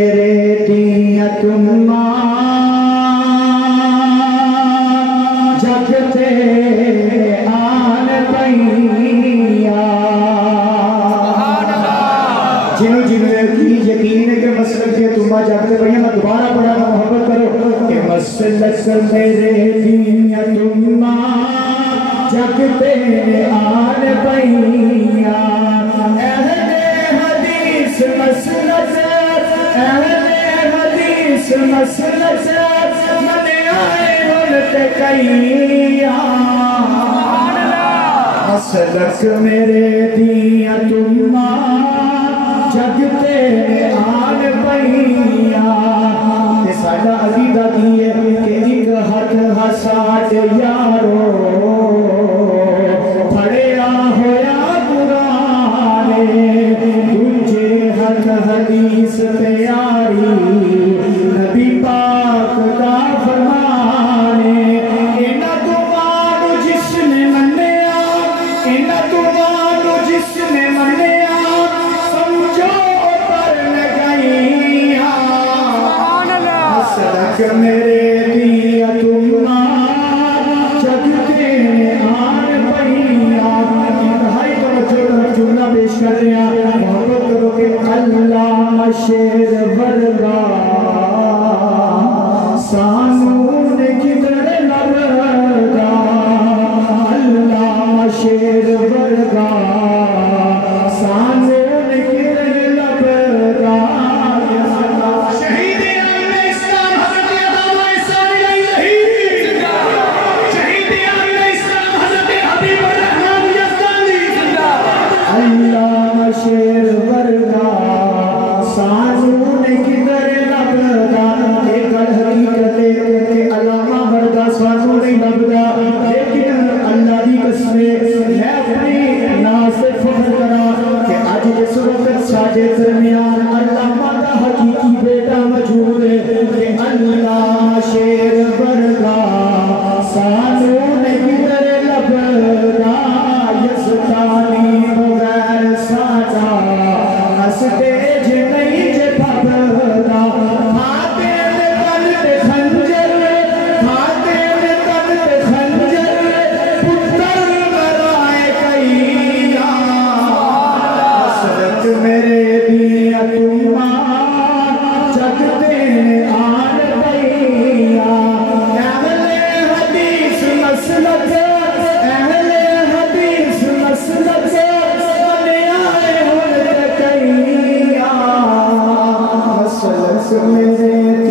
میرے دیا تم جگتے آن پئیا جنہوں جنہوں کی یقین ہے کہ مسلک کے تم جگتے پئیا میں دوبارہ پڑھا محبت کرو کہ مسلک میرے دیا تم جگتے آن پئیا اہل حدیث مسلک مسلک من آئے بولتے کئیا مسلک میرے دیا تم جگتے آن پئیا ساڈا عقیدہ دیئے کہ ایک حق حساٹ یارو پھڑیا ہویا قرآن دوجے حق حدیث پیاری نبی پاک دا فرمانے اینا تمہارو جس نے منیا اینا تمہارو جس نے منیا سمجھو پر لگائیا مسلک میرے دیا تم جگتے آن پئیا انتہائی توجہ جملہ پیش کر رہے ہیں محبت کرو کہ علامہ شیر ورگا سانون کدھر لبدا علامہ شیر ورگا سانون کدھر لبدا شہید عالم اسلام حضرت علامہ احسان الہی شہید عالم اسلام حضرت حبیب الرحمن یزدانی علامہ شیر ورگا سانون کدھر لبدا ایک حقیقت ہے کہ علامہ ورگا سانون نہیں لبدا لیکن اللہ دی قسم میں اپنی ناز سے فخر کرا کہ آج جس وقت ساجے درمیان علامہ دا حقیقی بیٹا موجود ہے کہ علامہ شیر ورگا سانون کدھر لبدا یزدانی بغیر ساجا ہستے جے نہیں جے بھبدا ہاتھے میں تن تے خنجر ہاتھے میں تن تے خنجر پتر مرائے کئیا مسلک میرے دیا تم جگتے آن پئیا اہل حدیث مسلک اہل حدیث مسلک من آئے بولتے کئیا مسلک میرے